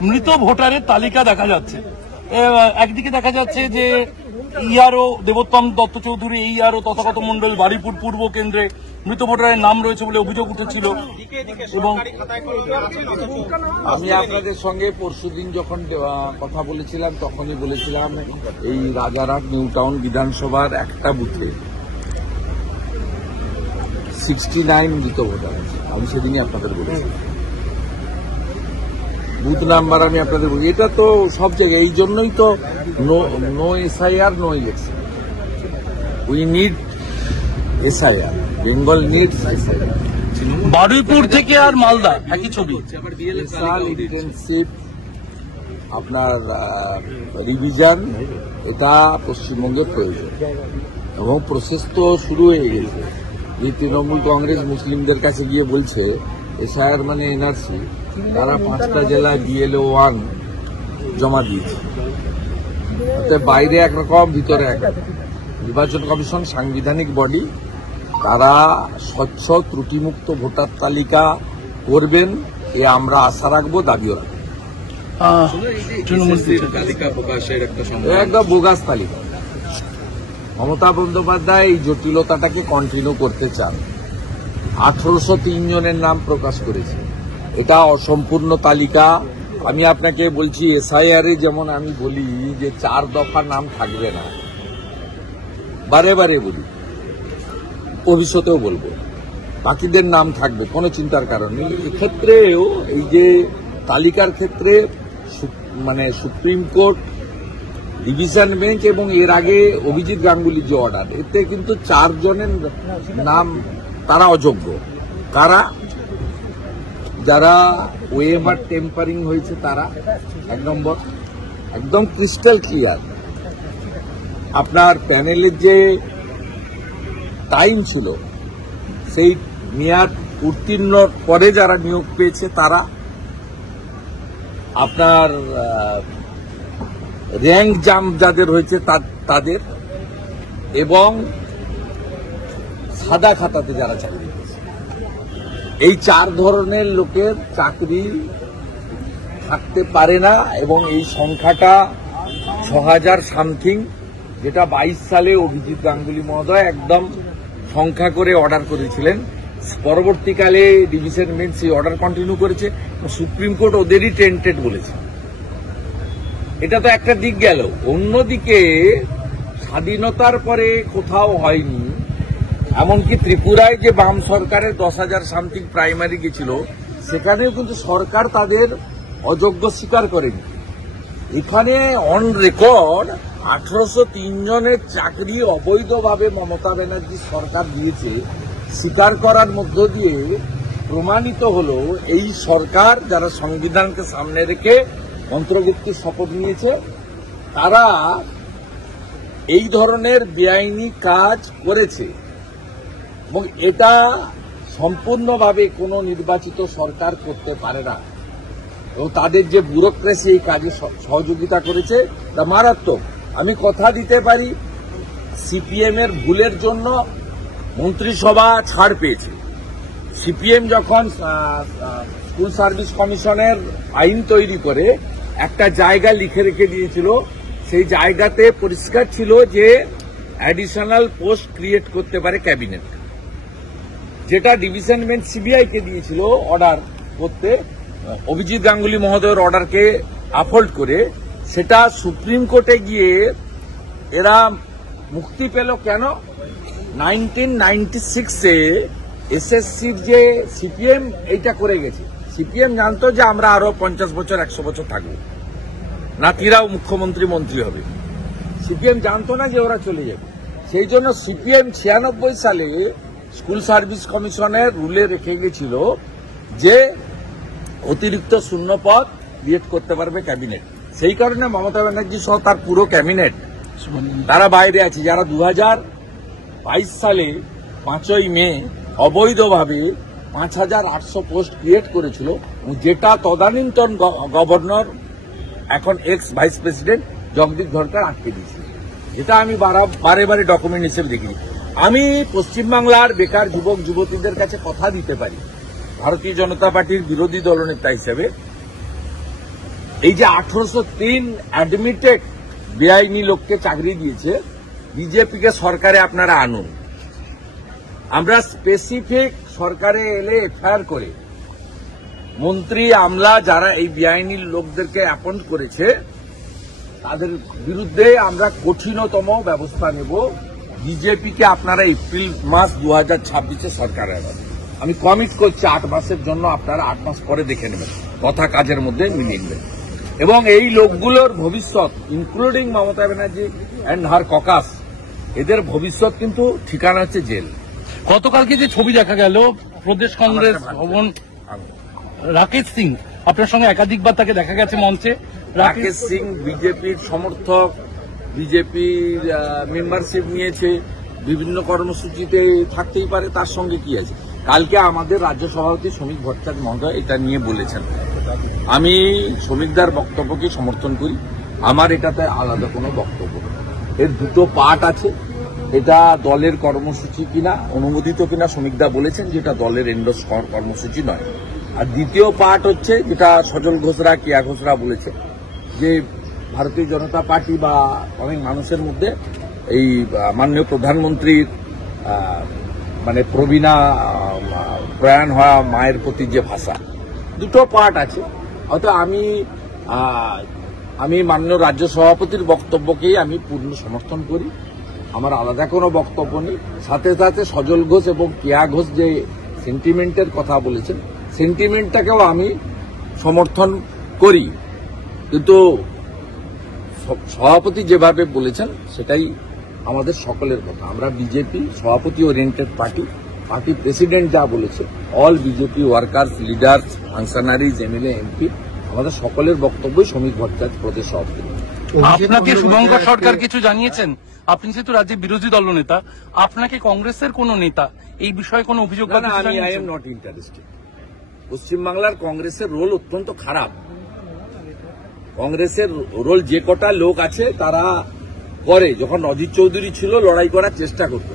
মৃত ভোটারের তালিকা দেখা যাচ্ছে। একদিকে দেখা যাচ্ছে যে ইআরও দেবোত্তম দত্ত চৌধুরী, ইআরও তথাগত মণ্ডল বারুইপুর পূর্ব কেন্দ্রে মৃত ভোটারের নাম রয়েছে বলে অভিযোগ উঠেছিল। এবং আমি আপনাদের সঙ্গে পরশুদিন যখন কথা বলেছিলাম তখনই বলেছিলাম এই রাজারহাট নিউ টাউন বিধানসভার একটা বুথে 69 মৃত ভোটার আছে। আমি সেদিনই আপনাদের বলেছি, বুথ নাম্বার আমি আপনাদের বলি। এটা তো সব জায়গায়, এই জন্যই তো no SIR no election. We need SIR, Bengal needs SIR. Baruipur থেকে আর মালদা একই ছবি, স্পেশাল ইন্টেনসিভ আপনার রিভিশন, এটা পশ্চিমবঙ্গের প্রয়োজন এবং প্রসেস তো শুরু হয়ে গেছে। যে তৃণমূল কংগ্রেস মুসলিমদের কাছে গিয়ে বলছে এসআইআর মানে এনআরসি, তারা 5টা জেলায় বিএলও 1 জমা দিয়েছে। বাইরে একরকম ভিতরে একরকম। নির্বাচন কমিশন সাংবিধানিক বডি, তারা স্বচ্ছ ত্রুটিমুক্ত ভোটার তালিকা করবেন, এ আমরা আশা রাখবো, দাবিও রাখবো। একদম বোগাস তালিকা। মমতা বন্দ্যোপাধ্যায় এই জটিলতাটাকে কন্টিনিউ করতে চান। 1803 জনের নাম প্রকাশ করেছে, এটা অসম্পূর্ণ তালিকা। আমি আপনাকে বলছি, এসআইআর যেমন আমি বলি যে 4 দফা নাম থাকবে না, বারে বারে বলি, ভবিষ্যতেও বলবো, বাকিদের নাম থাকবে, কোনো চিন্তার কারণ নেই। এক্ষেত্রেও এই যে তালিকার ক্ষেত্রে মানে সুপ্রিম কোর্ট, ডিভিশন বেঞ্চ এবং এর আগে অভিজিৎ গাঙ্গুলির যে অর্ডার, এতে কিন্তু 4 জনের নাম তারা অযোগ্য। কারা? যারা ওএমআর টেম্পারিং হয়েছে তারা 1 নম্বর, একদম ক্রিস্টাল ক্লিয়ার। আপনার প্যানেলের যে টাইম ছিল, সেই মেয়াদ উত্তীর্ণ পরে যারা নিয়োগ পেয়েছে তারা, আপনার র্যাঙ্ক জাম্প যাদের হয়েছে তাদের, এবং সাদা খাতাতে যারা চাকরি পেয়েছে, এই 4 ধরনের লোকের চাকরি থাকতে পারে না। এবং এই সংখ্যাটা 6000 সামথিং, যেটা 22 সালে অভিজিৎ গাঙ্গুলি মহোদয় একদম সংখ্যা করে অর্ডার করেছিলেন। পরবর্তীকালে ডিভিশন বেঞ্চ সেই অর্ডার কন্টিনিউ করেছে, সুপ্রিম কোর্ট ওদেরই টেন্টেড বলেছে। এটা তো একটা দিক গেল। অন্যদিকে স্বাধীনতার পরে কোথাও হয়নি, এমনকি ত্রিপুরায় যে বাম সরকারের 10,000 সামথিং প্রাইমারি গেছিল, সেখানেও কিন্তু সরকার তাদের অযোগ্য স্বীকার করেনি। এখানে অন রেকর্ড 1803 জনের চাকরি অবৈধভাবে মমতা ব্যানার্জি সরকার দিয়েছে, স্বীকার করার মধ্য দিয়ে প্রমাণিত হল এই সরকার, যারা সংবিধানকে সামনে রেখে অন্তর্ভুক্তির শপথ নিয়েছে, তারা এই ধরনের বেআইনি কাজ করেছে। এবং এটা সম্পূর্ণভাবে কোনো নির্বাচিত সরকার করতে পারে না। এবং তাদের যে ব্যুরোক্রেসি এই কাজে সহযোগিতা করেছে তা মারাত্মক। আমি কথা দিতে পারি, সিপিএম এর ভুলের জন্য মন্ত্রিসভা ছাড় পেয়েছে। সিপিএম যখন স্কুল সার্ভিস কমিশনের আইন তৈরি করে একটা জায়গা লিখে রেখে দিয়েছিল, সেই জায়গাতে পরিষ্কার ছিল যে অ্যাডিশনাল পোস্ট ক্রিয়েট করতে পারে ক্যাবিনেট, যেটা ডিভিশন বেঞ্চ সিবিআইকে দিয়েছিল অর্ডার করতে, অভিজিৎ গাঙ্গুলি মহোদয়ের অর্ডারকে আপহোল্ড করে। সেটা সুপ্রিম কোর্টে গিয়ে এরা মুক্তি পেল কেন? 1996-এ এসএসসির যে সিপিএম এইটা করে গেছে, সিপিএম জানতো যে আমরা আরো 50 বছর 100 বছর থাকবো, নাতিরাও মুখ্যমন্ত্রী মন্ত্রী হবে। সিপিএম জানতো না যে ওরা চলে যাবে। সেই জন্য সিপিএম 96 সালে স্কুল সার্ভিস কমিশনের রুলে রেখে গেছিল যে অতিরিক্ত শূন্য পদ ক্রিয়েট করতে পারবে ক্যাবিনেট। সেই কারণে মমতা ব্যানার্জি সহ তার পুরো ক্যাবিনেট তারা বাইরে আছে, যারা 2022 সালে 5ই মে অবৈধভাবে 5800 পোস্ট ক্রিয়েট করেছিল, যেটা তদানীন্তন গভর্নর, এখন x vice president Jagdeep Dhankhar আটকে দিয়েছিল। এটা আমি বারে বারে ডকুমেন্ট হিসেবে দেখি। আমি পশ্চিমবাংলার বেকার যুবক যুবতীদের কাছে কথা দিতে পারি, ভারতীয় জনতা পার্টির বিরোধী দলনেতা হিসেবে, এই যে 1803 অ্যাডমিটেড বেআইনি লোককে চাকরি দিয়েছে, বিজেপিকে সরকারে আপনারা আনুন। আমরা স্পেসিফিক সরকারে এলে এফআইআর করে মন্ত্রী আমলা যারা এই বেআইনি লোকদেরকে অ্যাপয়েন্ট করেছে তাদের বিরুদ্ধে আমরা কঠিনতম ব্যবস্থা নেব। বিজেপিকে আপনারা এপ্রিল মাস 2026 সরকারে আনেন। আমি কমিট করছি 8 মাসের জন্য, আপনারা 8 মাস পরে দেখে নেবেন, কথা কাজের মধ্যে মিলিয়ে নেবেন। এবং এই লোকগুলোর ভবিষ্যৎ, including Mamata Banerjee and her caucus, এদের ভবিষ্যৎ কিন্তু ঠিকানা হচ্ছে জেল। গতকালকে যে ছবি দেখা গেল প্রদেশ কংগ্রেস ভবন, রাকেশ সিং আপনার সঙ্গে একাধিকবার তাকে দেখা গেছে মঞ্চে। রাকেশ সিং বিজেপির সমর্থক, বিজেপির মেম্বারশিপ নিয়েছে, বিভিন্ন কর্মসূচিতে থাকতেই পারে, তার সঙ্গে কি আছে। কালকে আমাদের রাজ্য সভাপতি শ্রমিক ভট্টাচার্য মহোদয় এটা নিয়ে বলেছেন। আমি শ্রমিকদার বক্তব্যকে সমর্থন করি, আমার এটাতে আলাদা কোনো বক্তব্য নেই। এর দুটো পার্ট আছে, এটা দলের কর্মসূচি কিনা, অনুমোদিত কিনা শ্রমিকদা বলেছেন যে এটা দলের এন্ডোর্স কর্মসূচি নয়। আর দ্বিতীয় পার্ট হচ্ছে যেটা সজল ঘোষরা, কেয়া ঘোষরা বলেছে যে ভারতীয় জনতা পার্টি বা অনেক মানুষের মধ্যে এই মাননীয় প্রধানমন্ত্রীর মানে প্রবীণা প্রয়াণ হওয়া মায়ের প্রতি যে ভাষা, দুটো পার্ট আছে। হয়তো আমি মাননীয় রাজ্য সভাপতির বক্তব্যকেই আমি পূর্ণ সমর্থন করি, আমার আলাদা কোনো বক্তব্য নেই। সাথে সাথে সজল ঘোষ এবং কেয়া ঘোষ যে সেন্টিমেন্টের কথা বলেছেন, সেন্টিমেন্টটাকেও আমি সমর্থন করি, কিন্তু সভাপতি যেভাবে বলেছেন সেটাই আমাদের সকলের কথা। আমরা বিজেপি সভাপতি ওরিয়েন্টেড পার্টি, পার্টি প্রেসিডেন্ট যা বলেছে, all BJP workers, leaders, functionaries, MLA, MP, আমাদের সকলের বক্তব্যই শ্রমিক ভট্টাচার্য প্রদেশ সভাপতি। আপনাকে শুভঙ্কর সরকার কিছু জানিয়েছেন? আপনি যেহেতু রাজ্যের বিরোধী দলনেতা, আপনাকে কংগ্রেসের কোন নেতা এই বিষয়ে কোনো অভিযোগ? I am not interested. পশ্চিমবাংলার কংগ্রেসের রোল অত্যন্ত খারাপ। কংগ্রেসের রোল যে কটা লোক আছে তারা করে, যখন অজিত চৌধুরী ছিল লড়াই করার চেষ্টা করত।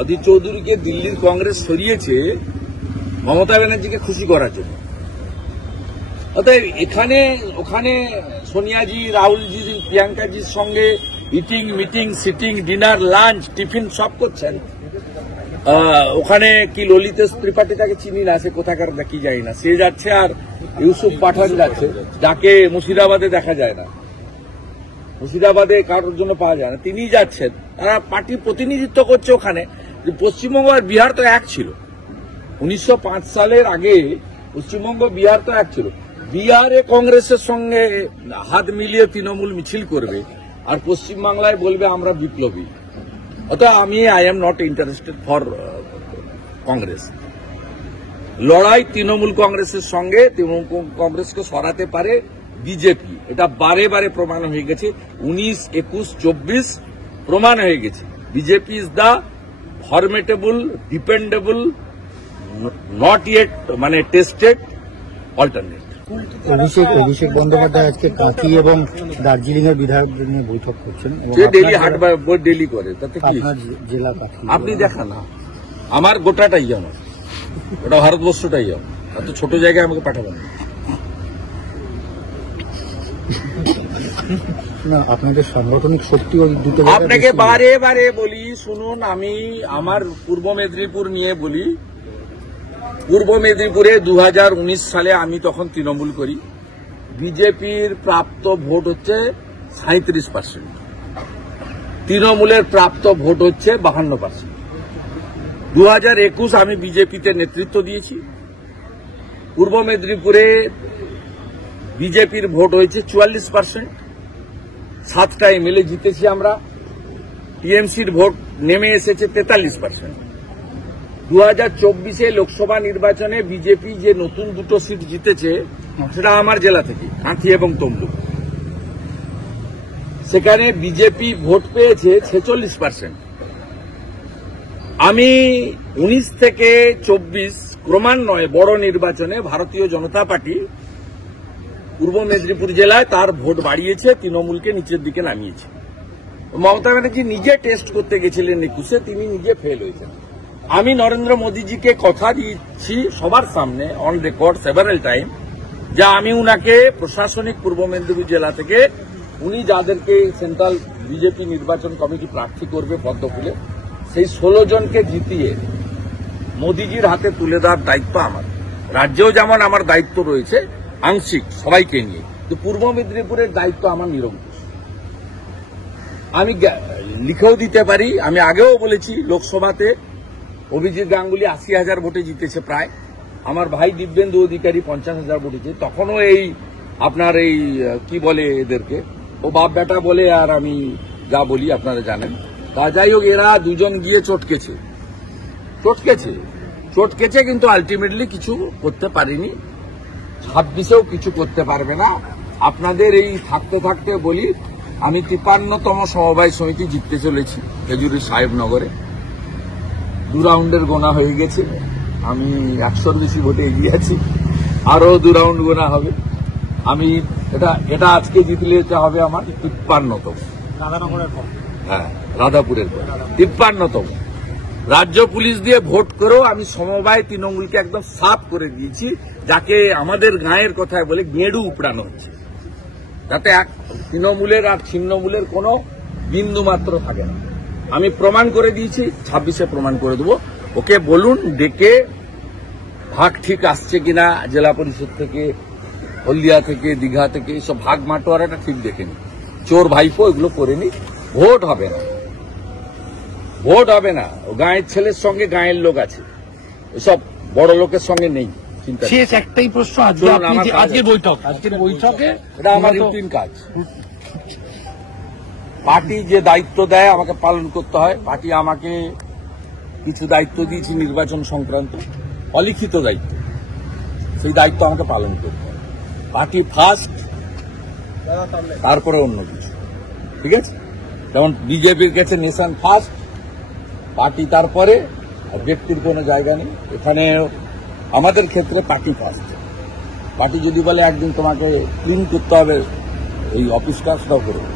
অজিত চৌধুরীকে দিল্লির কংগ্রেস সরিয়েছে মমতা ব্যানার্জিকে খুশি করার জন্য। অতএব এখানে ওখানে সোনিয়াজি, রাহুলজি, প্রিয়াঙ্কাজির সঙ্গে eating, meeting, sitting, dinner, lunch, tiffin সব করছেন। ওখানে কি ললিতেশ ত্রিপাঠী, তাকে চিনি না, সে কোথাকার কি যাই না, সে যাচ্ছে, আর ইউসুফ পাঠান যাচ্ছে, যাকে মুর্শিদাবাদে দেখা যায় না, মুর্শিদাবাদে কারোর জন্য পাওয়া যায় না, তিনি যাচ্ছেন। তারা পার্টি প্রতিনিধিত্ব করছে ওখানে। পশ্চিমবঙ্গ আর বিহার তো এক ছিল, 1905 সালের আগে পশ্চিমবঙ্গ বিহার তো এক ছিল। বিহারে কংগ্রেসের সঙ্গে হাত মিলিয়ে তৃণমূল মিছিল করবে, আর পশ্চিমবাংলায় বলবে আমরা বিপ্লবী। অতএব I am not interested for Congress. লড়াই তৃণমূল কংগ্রেসের সঙ্গে, তৃণমূল কংগ্রেসকে সরাতে পারে বিজেপি, এটা বারে বারে প্রমাণ হয়ে গেছে। 19, 21, 24 প্রমাণ হয়ে গেছে। BJP is the ফরমেটেবল, dependable, not yet মানে টেস্টেড অল্টারনেট। অভিষেক বন্দ্যোপাধ্যায় আজকে কাঁথি এবং দার্জিলিং এর বিধায়কদের নিয়ে বৈঠক করছেন। সে ডেলি হাট ডেলি করে, তাতে কি? জেলা কাঁথি আপনি দেখান না, আমার গোটাটাই আমার, ওটা ভারতবর্ষটাই আমার, এত ছোট জায়গায় আমাকে পাঠাবেন না। আপনাদের সাংগঠনিক শক্তি আপনাকে বারে বারে বলি, শুনুন, আমি আমার পূর্ব মেদিনীপুর নিয়ে বলি। পূর্ব মেদিনীপুরে 2019 সালে আমি তখন তৃণমূল করি, বিজেপির প্রাপ্ত ভোট হচ্ছে 37%, তৃণমূলের প্রাপ্ত ভোট হচ্ছে 52%। 2021 আমি বিজেপিতে নেতৃত্ব দিয়েছি। পূর্ব মেদিনীপুরে বিজেপির ভোট হয়েছে 44%, 7টা এমএলএ জিতেছি আমরা। টিএমসির ভোট নেমে এসেছে 43%। 2024 লোকসভা নির্বাচনে বিজেপি যে নতুন 2টো সিট জিতেছে সেটা আমার জেলা থেকে, কাঁথি এবং তমলুক। সেখানে বিজেপি ভোট পেয়েছে 46%। আমি 19 থেকে 24 ক্রমান্বয়ে বড় নির্বাচনে ভারতীয় জনতা পার্টি পূর্ব মেদিনীপুর জেলায় তার ভোট বাড়িয়েছে, তৃণমূলকে নিচের দিকে নামিয়েছে। মমতা ব্যানার্জি নিজে টেস্ট করতে গেছিলেন 21-এ, তিনি নিজে ফেল হয়েছেন। আমি নরেন্দ্র মোদীজিকে কথা দিয়েছি সবার সামনে, অন রেকর্ড সেভারাল টাইম, যে আমি উনাকে প্রশাসনিক পূর্ব মেদিনীপুর জেলা থেকে উনি যাদেরকে সেন্ট্রাল বিজেপি নির্বাচন কমিটি প্রার্থী করবে পদ্ম ফুলে সেই 16 জনকে জিতিয়ে মোদিজির হাতে তুলে দেওয়ার দায়িত্ব আমার। রাজ্যেও যেমন আমার দায়িত্ব রয়েছে আংশিক সবাইকে নিয়ে, তো পূর্ব মেদিনীপুরের দায়িত্ব আমার নিরঙ্কুশ। আমি লিখেও দিতে পারি, আমি আগেও বলেছি লোকসভাতে অভিজিৎ গাঙ্গুলি 80,000 ভোটে জিতেছে প্রায়, আমার ভাই দিব্যেন্দু অধিকারী 50,000 ভোটে জিতেছে। তখনও এই আপনার এই কি বলে এদেরকে ও বাপ বেটা বলে, আর আমি যা বলি আপনারা জানেন। তা যাই হোক, এরা দুজন গিয়ে চটকেছে কিন্তু আলটিমেটলি কিছু করতে পারেনি। 26-এও কিছু করতে পারবে না। আপনাদের এই থাকতে থাকতে বলি, আমি 53তম সমবায় সমিতি জিততে চলেছি খেজুরি সাহেবনগরে। 2 রাউন্ডের গোনা হয়ে গেছে, আমি 100-র বেশি ভোটে এগিয়ে আছি, আরো 2 রাউন্ড গোনা হবে। আমি এটা আজকে জিতলে হবে আমার 53তম, হ্যাঁ রাধাপুরের পর 53তম। রাজ্য পুলিশ দিয়ে ভোট করেও আমি সমবায় তৃণমূলকে একদম সাফ করে দিয়েছি, যাকে আমাদের গাঁয়ের কথায় বলে গেঁড়ু উপড়ানো হচ্ছে, যাতে এক তৃণমূলের আর ছিন্নমূলের কোনো বিন্দু মাত্র থাকে না। আমি প্রমাণ করে দিয়েছি, 26-এ প্রমাণ করে দেবো। ওকে বলুন ডেকে ভাগ ঠিক আসছে কিনা, জেলা পরিষদ থেকে, হলদিয়া থেকে, দীঘা থেকে, সব ভাগ মাটোয়ারাটা ঠিক দেখেনি। চোর ভাইপো এগুলো করেনি। ভোট হবে না। ও গাঁয়ের ছেলের সঙ্গে গাঁয়ের লোক আছে, এসব বড় লোকের সঙ্গে নেই। শেষ একটাই প্রশ্ন, আজকের বৈঠকে এটা আমার রুটিন কাজ। পার্টি যে দায়িত্ব দেয় আমাকে পালন করতে হয়। পার্টি আমাকে কিছু দায়িত্ব দিয়েছে নির্বাচন সংক্রান্ত, অলিখিত দায়িত্ব, সেই দায়িত্ব আমাকে পালন করতে হয়। পার্টি ফার্স্ট, তারপরে অন্য কিছু, ঠিক আছে? যেমন বিজেপির কাছে নেশন ফার্স্ট, পার্টি তারপরে, আর ব্যক্তির কোনো জায়গা নেই এখানে। আমাদের ক্ষেত্রে পার্টি ফার্স্ট। পার্টি যদি বলে একদিন তোমাকে ক্লিন করতে হবে এই অফিসটা, সেটাও করবে।